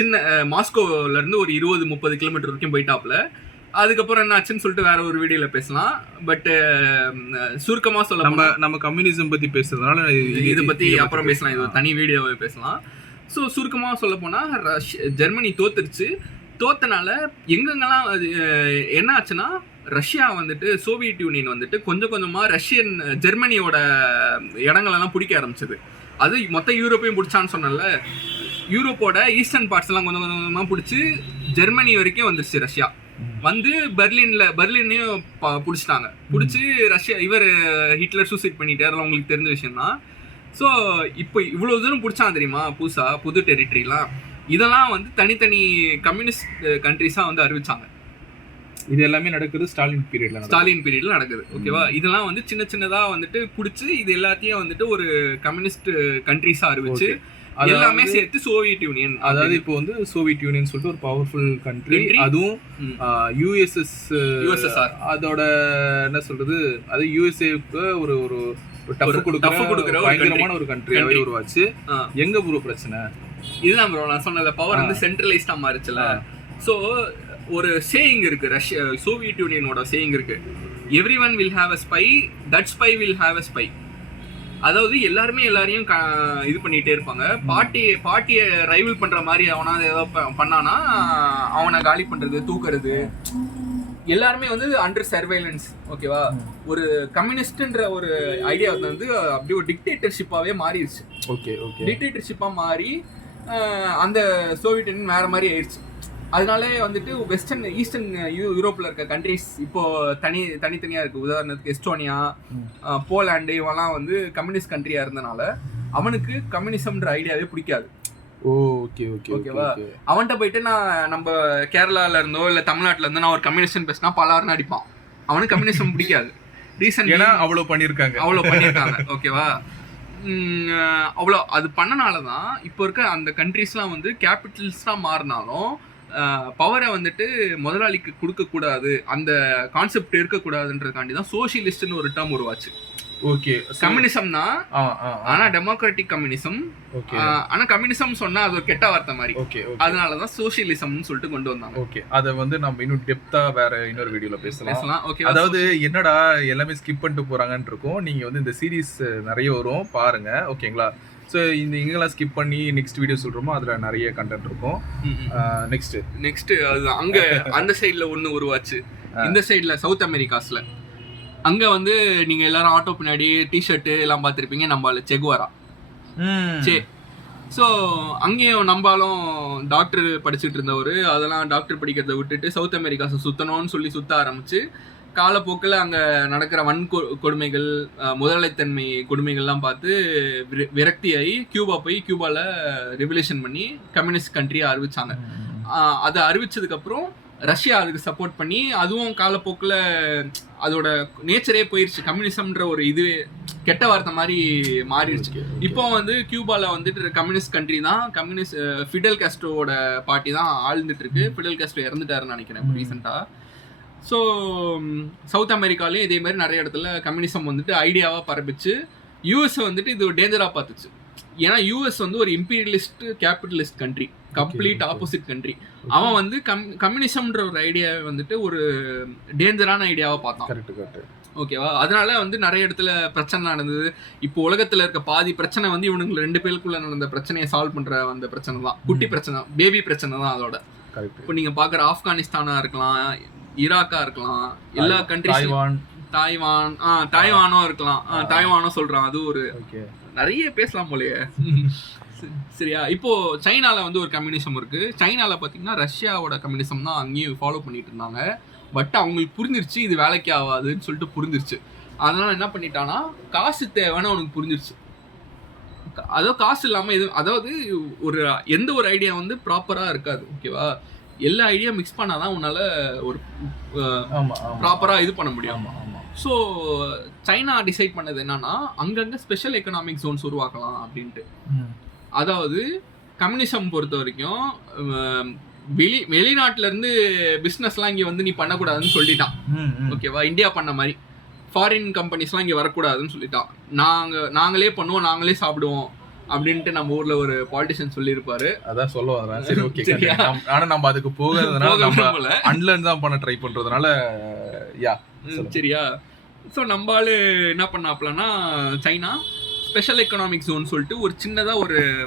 சின்ன மாஸ்கோல இருந்து ஒரு 20-30 கிலோமீட்டர் வரைக்கும் போயிட்டாப்ல. அதுக்கப்புறம் என்ன ஆச்சுன்னு சொல்லிட்டு வேற ஒரு வீடியோல பேசலாம். பட் சுருக்கமா சொல்ல நம்ம கம்யூனிசம் பத்தி பேசுறதுனால இதை பத்தி அப்புறம் பேசலாம், இது ஒரு தனி வீடியோவை பேசலாம். ஸோ சுருக்கமாக சொல்ல போனா ஜெர்மனி தோத்துருச்சு. தோத்தனால எங்கெங்கெல்லாம் என்ன ஆச்சுன்னா, ரஷ்யா வந்துட்டு சோவியத் யூனியன் வந்துட்டு கொஞ்சம் கொஞ்சமா ஜெர்மனியோட இடங்களெல்லாம் பிடிக்க ஆரம்பிச்சது. அது மொத்த யூரோப்பையும் பிடிச்சான்னு சொன்னல, யூரோப்போட ஈஸ்டர்ன் பார்ட்ஸ் எல்லாம் கொஞ்சம் கொஞ்சமா பிடிச்சி ஜெர்மனி வரைக்கும் வந்துருச்சு. ரஷ்யா வந்து பெர்லினையும் பிடிச்சிட்டாங்க. பிடிச்சி ஹிட்லர் சூசைட் பண்ணிட்டாரு, உங்களுக்கு தெரிஞ்ச விஷயம் தான். ஸோ இப்போ இவ்வளோ தூரம் பிடிச்சாங்க தெரியுமா, புது டெரிட்டரிலாம். இதெல்லாம் வந்து தனித்தனி கம்யூனிஸ்ட் கண்ட்ரிஸாக வந்து அறிவிச்சாங்க. இது எல்லாமே நடக்குது ஸ்டாலின் பீரியட்ல நடக்குது. ஓகேவா? இதெல்லாம் வந்து சின்ன சின்னதாக வந்துட்டு பிடிச்சி இது எல்லாத்தையும் வந்துட்டு ஒரு கம்யூனிஸ்ட் கண்ட்ரிஸாக அறிவிச்சு எல்லாமே சேர்த்து சோவியத் யூனியன். அதாவது இப்போ வந்து சோவியத் யூனியன் சொல்லிட்டு ஒரு பவர்ஃபுல் கண்ட்ரி, அதுவும் யுஎஸ்எஸ்ஆர், அதோட என்ன சொல்றது, அது யுஎஸ்ஏக்கு ஒரு டஃப் கொடுக்குற பயங்கரமான ஒரு கண்ட்ரியாவே உருவாச்சு. எங்க ப்ரோ பிரச்சனை? இதுதான் ப்ரோ நான் சொன்னது, பவர் வந்து சென்ட்ரலைஸ்டா மாறிச்சுல. ஸோ ஒரு சேயிங் இருக்கு, சோவியத் யூனியனோட சேயிங் இருக்கு, everyone will have a spy, that spy will have a spy. அதாவது எல்லாருமே எல்லாரையும் இது பண்ணிட்டே இருப்பாங்க. பார்ட்டியை ரைவல் பண்ற மாதிரி அவனாவது ஏதாவது பண்ணானா அவனை காலி பண்றது, தூக்குறது, எல்லாருமே வந்து அண்டர் சர்வைலன்ஸ். ஓகேவா? ஒரு கம்யூனிஸ்ட்ன்ற ஒரு ஐடியா வந்து அப்படி ஒரு டிக்டேட்டர்ஷிப்பாவே மாறிடுச்சு. டிக்டேட்டர்ஷிப்பா மாறி அந்த சோவியத் யூனியன் வேற மாதிரி ஆயிடுச்சு. அதனாலே வந்துட்டு வெஸ்டர்ன் ஈஸ்டர்ன் யூரோப்பில் இருக்க கண்ட்ரிஸ் இப்போ தனித்தனியாக இருக்குது. உதாரணத்துக்கு எஸ்டோனியா, போலாண்டு, இவெல்லாம் வந்து கம்யூனிஸ்ட் கண்ட்ரியாக இருந்தனால அவனுக்கு கம்யூனிசம்ன்ற ஐடியாவே பிடிக்காது. ஓகேவா? அவன்கிட்ட போயிட்டு நம்ம கேரளால இருந்தோ இல்லை தமிழ்நாட்டில் இருந்தோ நான் ஒரு கம்யூனிஸ்ட் பேசினா பலாருன்னு அடிப்பான். அவனுக்கு கம்யூனிசம் பிடிக்காது. ரீசன் அவ்வளோ பண்ணியிருக்காங்க. ஓகேவா? அவ்வளோ அது பண்ணனால தான் இப்போ இருக்க அந்த கண்ட்ரிஸ்லாம் வந்து கேபிட்டல்ஸ்லாம் மாறினாலும் பவரை வந்துட்டு முதலாளிக்கு கொடுக்கக்கூடாது, அந்த கான்செப்ட் இருக்கக்கூடாதுன்றதுக்காண்டி தான் சோஷியலிஸ்ட்னு ஒரு டேர்ம் உருவாச்சு. ஓகே, கம்யூனிசம்னா ஆனா டெமோக்ராட்டிக் கம்யூனிசம். ஆனா கம்யூனிசம் சொன்னா அது ஒரு கெட்ட வார்த்தை மாதிரி. அதனாலதான் சோசியலிசம்னு சொல்லிட்டு கொண்டு வந்தாங்க. ஓகே, அத வந்து நம்ம இன்னும் டெப்தா வேற இன்னொரு வீடியோல பேசலாம். ஓகே, அதாவது என்னடா எல்லாமே ஸ்கிப் பண்ணிட்டு போறாங்கன்னு இருக்கும். நீங்க வந்து இந்த சீரிஸ் நிறைய வரும் பாருங்க, ஓகேங்களா? ஸோ இந்த இங்கெல்லாம் ஸ்கிப் பண்ணி நெக்ஸ்ட் வீடியோ சொல்றோமோ அதுல நிறைய கண்டென்ட் இருக்கும். நெக்ஸ்ட் அதுதான் அங்க அந்த சைட்ல ஒண்ணு உருவாச்சு. இந்த சைட்ல சவுத் அமெரிக்காஸ்ல அங்கே வந்து நீங்கள் எல்லாரும் ஆட்டோ பின்னாடி டிஷர்ட்டு எல்லாம் பார்த்துருப்பீங்க. நம்மளால செகுவாரா. சரி, ஸோ அங்கேயும் நம்மளும் டாக்டர் படிச்சுட்டு இருந்தவர் அதெல்லாம் டாக்டர் படிக்கிறத விட்டுட்டு சவுத் அமெரிக்காஸை சுற்றணும்னு சொல்லி சுற்ற ஆரம்பிச்சு காலப்போக்கில் அங்கே நடக்கிற கொடுமைகள், முதலாளித்தன்மை கொடுமைகள்லாம் பார்த்து விரக்தியாகி கியூபா போய் கியூபாவில் ரெவல்யூஷன் பண்ணி கம்யூனிஸ்ட் கண்ட்ரியை அறிவிச்சாங்க. அதை அறிவிச்சதுக்கப்புறம் ரஷ்யா அதுக்கு சப்போர்ட் பண்ணி அதுவும் காலப்போக்கில் அதோட நேச்சரே போயிடுச்சு. கம்யூனிசம்ன்ற ஒரு இது கெட்ட வார்த்தை மாதிரி மாறிடுச்சு. இப்போ வந்து கியூபாவில் வந்துட்டு கம்யூனிஸ்ட் கண்ட்ரி தான். கம்யூனிஸ்ட் ஃபிடல் காஸ்ட்ரோவோட பார்ட்டி தான் ஆழ்ந்துட்டு இருக்கு. ஃபிடல் காஸ்ட்ரோ இறந்துட்டாருன்னு நினைக்கிறேன் ரீசெண்டாக. ஸோ சவுத் அமெரிக்காலேயும் இதே மாதிரி நிறைய இடத்துல கம்யூனிசம் வந்துட்டு ஐடியாவாக பரப்பிச்சு. யூஎஸ் வந்துட்டு இது ஒரு டேஞ்சராக பார்த்துச்சு. ஏன்னா யூஎஸ் வந்து ஒரு imperialist capitalist country, complete opposite country. அவன் வந்து கம்யூனிசம்ன்ற ஒரு ஐடியாவை வந்துட்டு ஒரு டேஞ்சரான ஐடியாவை பார்த்தான். ஓகேவா? அதனால வந்து நிறைய இடத்துல பிரச்சனை நடந்தது. இப்போ உலகத்துல இருக்க பாதி பிரச்சனை வந்து இவனுக்கு 2 பேருக்குள்ள நடந்த பிரச்சனையை சால்வ் பண்ற அந்த பிரச்சனை தான். குட்டி பிரச்சனை, பேபி பிரச்சனை தான் அதோட. இப்போ நீங்க பாக்குற ஆப்கானிஸ்தானா இருக்கலாம், ஈராக்கா இருக்கலாம், எல்லா கண்ட்ரிஸ், தாய்வானும் இருக்கலாம். தாய்வானும் சொல்றான், அது ஒரு நிறைய பேசலாம் போலயே. சரியா? இப்போ சைனால வந்து ஒரு கம்யூனிசம் இருக்கு. சைனால பாத்தீங்கன்னா ரஷ்யாவோட கம்யூனிசம் தான் அங்கேயும் ஃபாலோ பண்ணிட்டு இருந்தாங்க. பட் அவங்களுக்கு புரிஞ்சிருச்சு இது வேலைக்கு ஆகாதுன்னு சொல்லிட்டு புரிஞ்சிருச்சு. அதனால என்ன பண்ணிட்டானா, காசு தேவைன்னு அவனுக்கு புரிஞ்சிருச்சு. அதாவது காசு இல்லாம எதுவும், அதாவது ஒரு எந்த ஒரு ஐடியா வந்து ப்ராப்பரா இருக்காது. ஓகேவா? எல்லா ஐடியா மிக்ஸ் பண்ணாதான் உன்னால ஒரு ப்ராப்பரா இது பண்ண முடியும். ஸோ சைனா டிசைட் பண்ணது என்னன்னா, அங்கங்க ஸ்பெஷல் எக்கனாமிக் ஜோன்ஸ் உருவாக்கலாம் அப்படின்ட்டு. அதாவது கம்யூனிசம் பொறுத்த வரைக்கும் வெளிநாட்டுல இருந்து பிசினஸ்லாம் இங்க வந்து நீ பண்ணக்கூடாதுன்னு சொல்லிட்டான். ஓகேவா? இந்தியா பண்ண மாதிரி ஃபாரின் கம்பெனிஸ்லாம் இங்க வரக்கூடாதுன்னு சொல்லிட்டான். நாங்களே பண்ணுவோம், நாங்களே சாப்பிடுவோம் அப்படின்ட்டு நம்ம ஊர்ல ஒரு பாலிட்டிஷியன் சொல்லியிருப்பாரு. அதான் சொல்ல வரேன். சரி, ஓகே. ஆனா நம்ம அதுக்கு போகிறதுனால நம்ம அன்லர்ன் தான் பண்ண ட்ரை பண்றதுனால சரியா? ஸோ நம்மளால என்ன பண்ணாப்லன்னா, சைனா ஸ்பெஷல் எக்கனாமிக் ஜோன் சொல்லிட்டு ஒரு சின்னதாக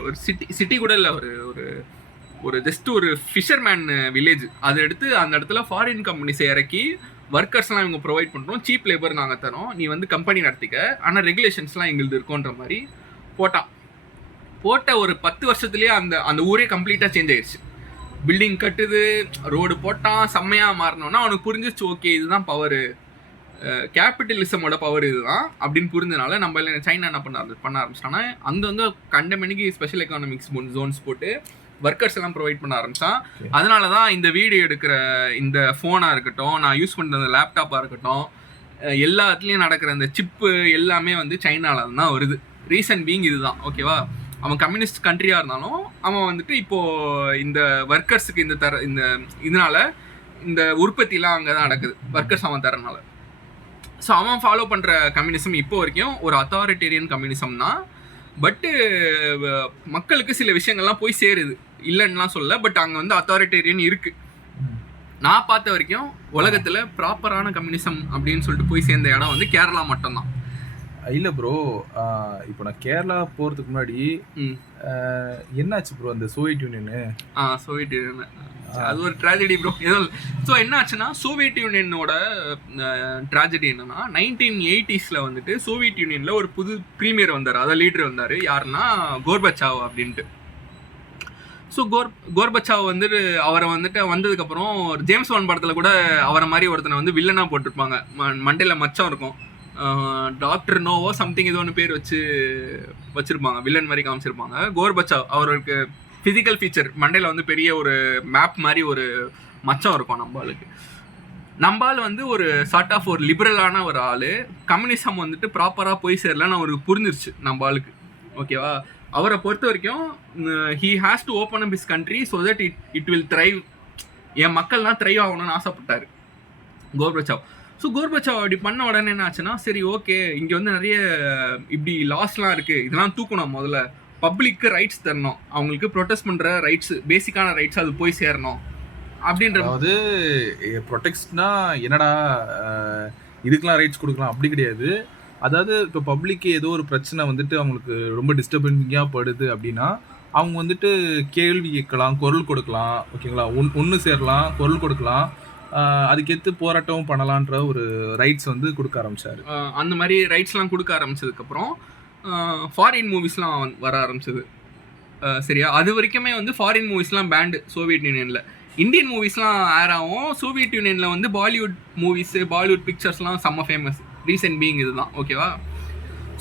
ஒரு சிட்டி கூட இல்லை, ஒரு ஜஸ்ட் ஒரு ஃபிஷர்மேன் வில்லேஜ் அதை எடுத்து அந்த இடத்துல ஃபாரின் கம்பெனிஸை இறக்கி ஒர்க்கர்ஸ்லாம் இவங்க ப்ரொவைட் பண்ணுறோம், சீப் லேபர் நாங்கள் தரோம், நீ வந்து கம்பெனி நடத்திக்க, ஆனால் ரெகுலேஷன்ஸ்லாம் எங்களுக்கு இருக்குன்ற மாதிரி போட்ட ஒரு 10 வருஷத்துலேயே அந்த ஊரே கம்ப்ளீட்டாக சேஞ்ச் ஆயிடுச்சு. பில்டிங் கட்டுது, ரோடு போட்டான், செம்மையாக மாறினோன்னா அவனுக்கு புரிஞ்சிச்சு, ஓகே இதுதான் பவரு, கேபிட்டலிசமோட பவர் இதுதான் அப்படின்னு புரிஞ்சதுனால நம்ம சைனா என்ன பண்ண ஆரம்பிச்சிட்டாங்கன்னா, அங்கே வந்து கண்டமணிக்கு ஸ்பெஷல் எக்கனாமிக்ஸ் ஜோன்ஸ் போட்டு ஒர்க்கர்ஸ் எல்லாம் ப்ரொவைட் பண்ண ஆரம்பிச்சான். அதனால தான் இந்த வீடியோ எடுக்கிற இந்த ஃபோனாக இருக்கட்டும், நான் யூஸ் பண்ணுற லேப்டாப்பாக இருக்கட்டும், எல்லாத்துலேயும் நடக்கிற இந்த சிப்பு எல்லாமே வந்து சைனால தான் வருது. ரீசன் பீங் இதுதான். ஓகேவா? அவன் கம்யூனிஸ்ட் கண்ட்ரியாக இருந்தாலும் அவன் வந்துட்டு இப்போது இந்த ஒர்க்கர்ஸுக்கு இந்த இதனால இந்த உற்பத்திலாம் அங்கே தான் நடக்குது, ஒர்க்கர்ஸ் அவன் தரனால. ஸோ அவன் ஃபாலோ பண்ணுற கம்யூனிசம் இப்போ வரைக்கும் ஒரு அத்தாரிட்டேரியன் கம்யூனிசம் தான். பட்டு மக்களுக்கு சில விஷயங்கள்லாம் போய் சேருது, இல்லைன்னுலாம் சொல்ல. பட் அங்கே வந்து அத்தாரிட்டேரியன் இருக்குது. நான் பார்த்த வரைக்கும் உலகத்தில் ப்ராப்பரான கம்யூனிசம் அப்படின்னு சொல்லிட்டு போய் சேர்ந்த இடம் வந்து கேரளா மட்டும்தான். இல்லை ப்ரோ, இப்போ நான் கேரளா போகிறதுக்கு முன்னாடி என்னாச்சு ப்ரோ அந்த சோவியத் யூனியனு? சோவியத் யூனியன் அது ஒரு ட்ராஜடி ப்ரோ. ஸோ என்ன ஆச்சுன்னா, சோவியத் யூனியனோட ட்ராஜடி என்னன்னா, 1980s வந்துட்டு சோவியத் யூனியனில் ஒரு புது ப்ரீமியர் வந்தார், அதாவது லீடர் வந்தார். யாருன்னா கோர்பச்சாவ் அப்படின்ட்டு. ஸோ கோர்பச்சாவ் வந்துட்டு அவரை வந்துட்டு வந்ததுக்கப்புறம் ஜேம்ஸ் பாண்ட் படத்தில் கூட அவரை மாதிரி ஒருத்தனை வந்து வில்லனாக போட்டிருப்பாங்க. மண்டையில் மச்சம் இருக்கும், டாக்டர் நோவோ சம்திங் ஏதோ ஒன்று பேர் வச்சுருப்பாங்க, வில்லன் மாதிரி காமிச்சிருப்பாங்க. கோர்பச்சாவ் அவருக்கு ஃபிசிக்கல் ஃபீச்சர் மண்டையில் வந்து பெரிய ஒரு மேப் மாதிரி ஒரு மச்சம் இருக்கும். நம்மளுக்கு வந்து ஒரு சார்ட் ஆஃப் ஒரு லிபரலான ஒரு ஆள். கம்யூனிசம் வந்துட்டு ப்ராப்பராக போய் சேரலன்னு அவருக்கு புரிஞ்சிருச்சு நம்ம ஆளுக்கு. ஓகேவா? அவரை பொறுத்த வரைக்கும் he has to open up his country so that it will thrive. என் மக்கள்லாம் த்ரைவ் ஆகணும்னு ஆசைப்பட்டார் கோர்பச்சாவ். ஸோ கோர்பச்சாவ் அப்படி பண்ண உடனே என்ன ஆச்சுன்னா, சரி ஓகே, இங்கே வந்து நிறைய இப்படி லாஸ்லாம் இருக்குது, இதெல்லாம் தூக்கணும், முதல்ல பப்ளிக்கு ரைட்ஸ் தரணும், அவங்களுக்கு ப்ரொடெஸ்ட் பண்ணுற ரைட்ஸ், பேசிக்கான ரைட்ஸ் அது போய் சேரணும் அப்படின்ற. அதாவது ப்ரொடெக்ட்னா என்னடா இதுக்கெல்லாம் ரைட்ஸ் கொடுக்கலாம் அப்படி கிடையாது. அதாவது இப்போ பப்ளிக்கு ஏதோ ஒரு பிரச்சனை வந்துட்டு அவங்களுக்கு ரொம்ப டிஸ்டர்பன்ஸாக படுது அப்படின்னா அவங்க வந்துட்டு கேள்வி கேட்கலாம், குரல் கொடுக்கலாம். ஓகேங்களா? ஒன்று சேரலாம், குரல் கொடுக்கலாம், அதுக்கேற்று போராட்டமும் பண்ணலான்ற ஒரு ரைட்ஸ் வந்து கொடுக்க ஆரம்பிச்சாரு. அந்த மாதிரி ரைட்ஸ்லாம் கொடுக்க ஆரம்பிச்சதுக்கப்புறம் ஃபாரின் மூவிஸ்லாம் வர ஆரம்பிச்சது. சரியா? அது வரைக்குமே வந்து ஃபாரின் மூவிஸ்லாம் பேண்டு சோவியத் யூனியனில். இந்தியன் மூவிஸ்லாம் ஏர் ஆகும். சோவியத் யூனியனில் வந்து பாலிவுட் மூவிஸு, பாலிவுட் பிக்சர்ஸ்லாம் செம்ம ஃபேமஸ். ரீசன்ட் பீயிங் இதுதான். ஓகேவா?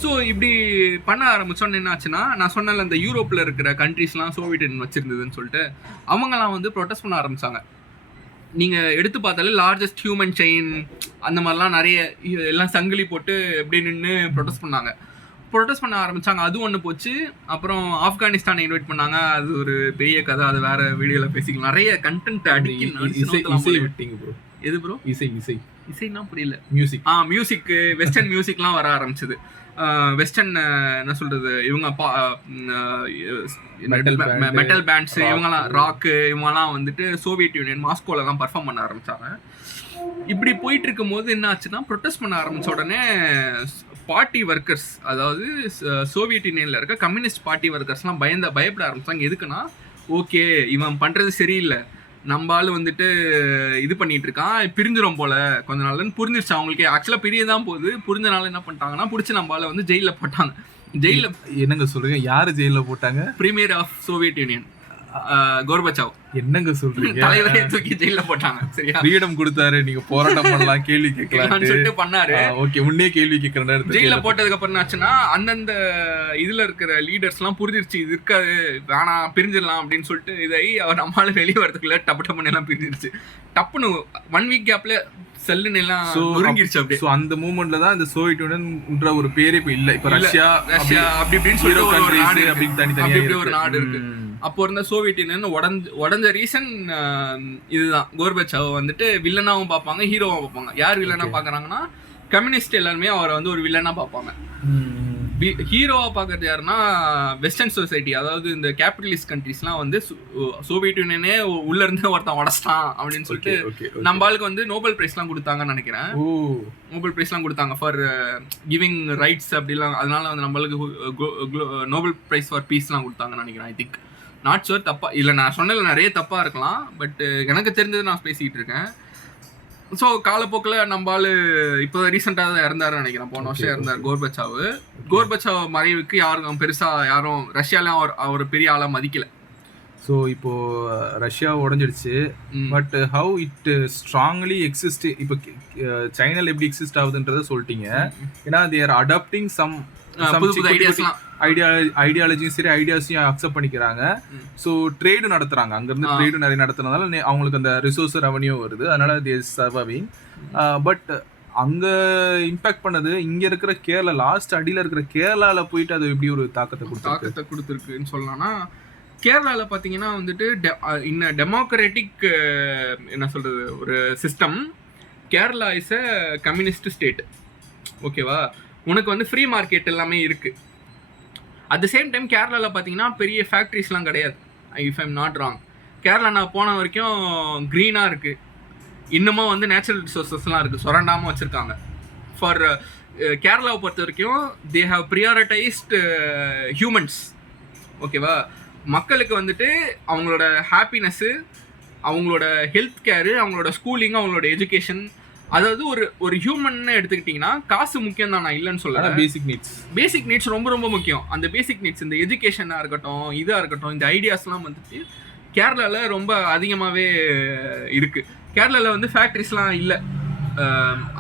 ஸோ இப்படி பண்ண ஆரம்பித்தோன்னு என்ன ஆச்சுன்னா, நான் சொன்னல இந்த யூரோப்பில் இருக்கிற கண்ட்ரீஸ்லாம் சோவியத் யூனியன் வச்சுருந்ததுன்னு சொல்லிட்டு அவங்களாம் வந்து ப்ரொடெஸ்ட் பண்ண ஆரம்பித்தாங்க. நீங்கள் எடுத்து பார்த்தாலே லார்ஜஸ்ட் ஹியூமன் செயின் அந்த மாதிரிலாம் நிறைய எல்லாம் சங்கிலி போட்டு எப்படி நின்று ப்ரொடெஸ்ட் பண்ண ஆரம்பித்தாங்க. அது ஒன்று போச்சு. அப்புறம் ஆப்கானிஸ்தானை இன்வைட் பண்ணாங்க. அது ஒரு பெரிய கதை, அது வேறு வீடியோவில் பேசிக்கலாம். நிறைய கண்டென்ட் விட்டீங்க ப்ரோ. எது ப்ரோ? இசைனா புரியல. மியூசிக்கு வெஸ்டர்ன் மியூசிக்லாம் வர ஆரம்பிச்சது. வெஸ்டர்ன் என்ன சொல்கிறது, இவங்க மெட்டல் பேண்ட்ஸு, இவங்கெல்லாம் ராக்கு, இவங்கெல்லாம் வந்துட்டு சோவியத் யூனியன் மாஸ்கோவில் தான் பர்ஃபார்ம் பண்ண ஆரம்பித்தாங்க. இப்படி போயிட்டு இருக்கும் போது என்ன ஆச்சுன்னா, ப்ரொட்டஸ்ட் பண்ண ஆரம்பித்த உடனே பார்ட்டி ஒர்க்கர்ஸ், அதாவது சோவியத் யூனியனில் இருக்க கம்யூனிஸ்ட் பார்ட்டி ஒர்க்கர்ஸ்லாம் பயப்பட ஆரம்பித்தாங்க. எதுக்குன்னா, ஓகே இவன் பண்ணுறது சரியில்லை, நம்ம ஆள் வந்துட்டு இது பண்ணிட்டு இருக்கான், பிரிஞ்சிடும் போல கொஞ்ச நாள்னு புரிஞ்சிருச்சு அவங்களுக்கு. ஆக்சுவலாக பிரிய தான் போகுது. புரிஞ்சனால என்ன பண்ணிட்டாங்கன்னா, பிடிச்சி நம்ம ஆளை வந்து ஜெயிலில் போட்டாங்க. ஜெயிலில் என்னங்க சொல்றீங்க? யார் ஜெயிலில் போட்டாங்க? Premier of Soviet Union Gorbachev. என்னங்க சொல்றீங்க? தலைவரே தூக்கி ஜெயில போட்டாங்க. சரியா? ஃப்ரீடம் கொடுத்தாரு, நீங்க போராட்டம் பண்ணலாம், கேள்வி கேட்கலாம்னு சொல்லிட்டு பண்ணாரு. ஓகே, முன்னே கேள்வி கேட்கறேன். ஜெயில போட்டதுக்கு அப்புறம் என்னாச்சுன்னா, அந்தந்த இதுல இருக்கிற லீடர்ஸ்லாம் புரிஞ்சிருச்சு, இது இருக்காது, வேணாம், பிரிஞ்சிடலாம் அப்படின்னு சொல்லிட்டு இதை அவர் நம்மளால வெளியே வரதுக்குள்ள டப்பு எல்லாம் பிரிஞ்சிருச்சு. டப்புன்னு 1 வீக் கேப்ல செல்லுன்னு எல்லாம் நொறுங்கிருச்சு. அப்படியே அந்த மூமெண்ட்ல தான் இந்த சோவியத் யூனியன்ன்ற ஒரு பேரே இப்ப இல்ல. இப்ப ரஷ்யா அப்படி இப்படின்னு சொல்லிட்டு ஒரு நாடு இருக்கு. அப்போ இருந்த சோவியத் யூனியன் உடஞ்ச ரீசன் இதுதான். கோர்பச்சாவ் வந்துட்டு வில்லனாவும் பார்ப்பாங்க, ஹீரோவும் பார்ப்பாங்க. யார் வில்லனா பார்க்குறாங்கன்னா, கம்யூனிஸ்ட் எல்லாருமே அவரை வந்து ஒரு வில்லனா பார்ப்பாங்க. ஹீரோவா பார்க்கறது யாருன்னா வெஸ்டர்ன் சொசைட்டி, அதாவது இந்த கேபிட்டலிஸ்ட் கண்ட்ரிஸ்லாம் வந்து சோவியத் யூனியனே உள்ள இருந்து ஒருத்தன் உடச்சிட்டான் அப்படின்னு சொல்லிட்டு நம்ம ஆளுக்கு வந்து நோபல் பிரைஸ்லாம் கொடுத்தாங்கன்னு நினைக்கிறேன். நோபல் பிரைஸ்லாம் கொடுத்தாங்க ஃபார் கிவிங் ரைட்ஸ் அப்படிலாம். அதனால வந்து நம்மளுக்கு நோபல் பிரைஸ் ஃபார் பீஸ்லாம் கொடுத்தாங்கன்னு நினைக்கிறேன். ஐ திங்க், நாட் ஷுர், தப்பா இல்லை, நான் சொன்னதில் நிறைய தப்பாக இருக்கலாம், பட் எனக்கு தெரிஞ்சது நான் பேசிக்கிட்டு இருக்கேன். ஸோ காலப்போக்கில் நம்ம ஆள் இப்போ ரீசெண்டாக தான் இறந்தாருன்னு நினைக்கிறேன். போன வருஷம் இறந்தார் கோர்பச்சாவ். கோர்பச்சாவ் மறைவுக்கு யாரும் பெருசாக யாரும் ரஷ்யாலாம் அவர் பெரிய ஆளாக மதிக்கல. ஸோ இப்போது ரஷ்யா உடஞ்சிடுச்சு, but how it strongly exist. இப்போ சைனாவில் எப்படி எக்ஸிஸ்ட் ஆகுதுன்றதை சொல்லிட்டீங்க. ஏன்னா தேர் அடாப்டிங் சம் ஐடியாலஜியும் சரி, ஐடியாஸையும் அக்செப்ட் பண்ணிக்கிறாங்க. ஸோ ட்ரேடு நடத்துறாங்க, அங்கேருந்து ட்ரேடு நிறைய நடத்துறதுனால அவங்களுக்கு அந்த ரிசோர்ஸ் ரெவன்யூ வருது, அதனால தே சர்வைவிங். பட் அங்கே இம்பேக்ட் பண்ணது இங்கே இருக்கிற கேரளா, லாஸ்ட் அடியில் இருக்கிற கேரளாவில் போயிட்டு அது எப்படி ஒரு தாக்கத்தை கொடுத்துருக்குன்னு சொல்லலாம்னா, கேரளாவில் பார்த்தீங்கன்னா வந்துட்டு இன்னும் டெமோக்ராட்டிக் என்ன சொல்கிறது ஒரு system. Kerala is a communist state. ஓகேவா? உனக்கு வந்து ஃப்ரீ மார்க்கெட் எல்லாமே இருக்குது. அட் த சேம் டைம் கேரளாவில் பார்த்தீங்கன்னா பெரிய ஃபேக்ட்ரிஸ்லாம் கிடையாது. If I'm not wrong, Kerala நான் போன வரைக்கும் க்ரீனாக இருக்குது. இன்னமும் வந்து நேச்சுரல் ரிசோர்ஸஸ்லாம் இருக்குது, சுரண்டாமல் வச்சுருக்காங்க. ஃபார் கேரளாவை பொறுத்த வரைக்கும் தே ஹவ் ப்ரியாரிட்டைஸ்டு ஹியூமன்ஸ். ஓகேவா? மக்களுக்கு வந்துட்டு அவங்களோட ஹாப்பினஸ்ஸு, அவங்களோட ஹெல்த் கேரு, அவங்களோட ஸ்கூலிங்கு, அவங்களோட எஜுகேஷன், அதாவது ஒரு ஹியூமன் எடுத்துக்கிட்டிங்கன்னா காசு முக்கியம் தான், நான் இல்லைன்னு சொல்லல. பேசிக் நீட்ஸ் ரொம்ப ரொம்ப முக்கியம். அந்த பேசிக் நீட்ஸ், இந்த எஜுகேஷனாக இருக்கட்டும், இதாக இருக்கட்டும், இந்த ஐடியாஸ்லாம் வந்துட்டு கேரளாவில் ரொம்ப அதிகமாகவே இருக்குது. கேரளாவில் வந்து ஃபேக்ட்ரிஸ்லாம் இல்லை.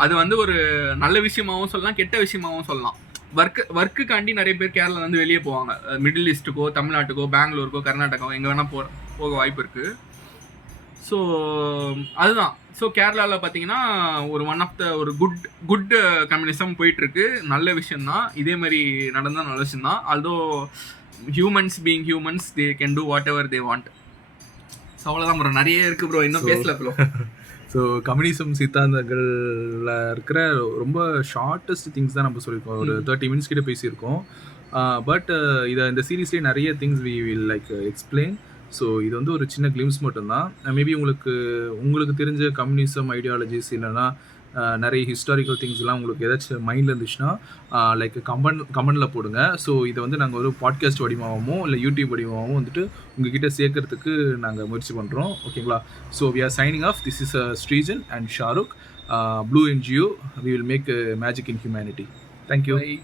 அது வந்து ஒரு நல்ல விஷயமாகவும் சொல்லலாம், கெட்ட விஷயமாகவும் சொல்லலாம். ஒர்க்குக்காண்டி நிறைய பேர் கேரளா வந்து வெளியே போவாங்க. மிடில் ஈஸ்ட்டுக்கோ, தமிழ்நாட்டுக்கோ, பெங்களூருக்கோ, கர்நாடகாவோ எங்கே வேணால் போக வாய்ப்பு இருக்குது. ஸோ அதுதான். ஸோ கேரளாவில் பார்த்தீங்கன்னா one of the good communism போயிட்டுருக்கு. நல்ல விஷயந்தான். இதே மாதிரி நடந்தால் நல்ல விஷயந்தான். Although humans being humans, they can do whatever they want. So அவ்வளோதான் ப்ரோ, நிறைய இருக்குது ப்ரோ, இன்னும் பேசல ப்ரோ. ஸோ கம்யூனிசம் சித்தாந்தங்களில் இருக்கிற ரொம்ப ஷார்ட்டஸ்ட் திங்ஸ் தான் நம்ம சொல்லியிருக்கோம். ஒரு 30 minutes கிட்ட பேசியிருக்கோம். பட் இந்த சீரீஸ்லேயே நிறைய things we will like explain. So இது வந்து ஒரு சின்ன கிளிம்ஸ் மட்டும்தான். மேபி உங்களுக்கு தெரிஞ்ச கம்யூனிசம் ஐடியாலஜிஸ் இல்லைன்னா நிறைய ஹிஸ்டாரிக்கல் திங்ஸ்லாம் உங்களுக்கு ஏதாச்சும் மைண்டில் இருந்துச்சுன்னா லைக் கமெண்டில் போடுங்க. ஸோ இதை வந்து நாங்கள் ஒரு பாட்காஸ்ட் வடிவமாகவும் இல்லை யூடியூப் வடிவமாகவும் வந்துட்டு உங்ககிட்ட சேர்க்கறதுக்கு நாங்கள் முயற்சி பண்ணுறோம். ஓகேங்களா? So we are signing off. This is Srijan and Shahrukh. Blue NGO. We will make magic in humanity. Thank you. Bye.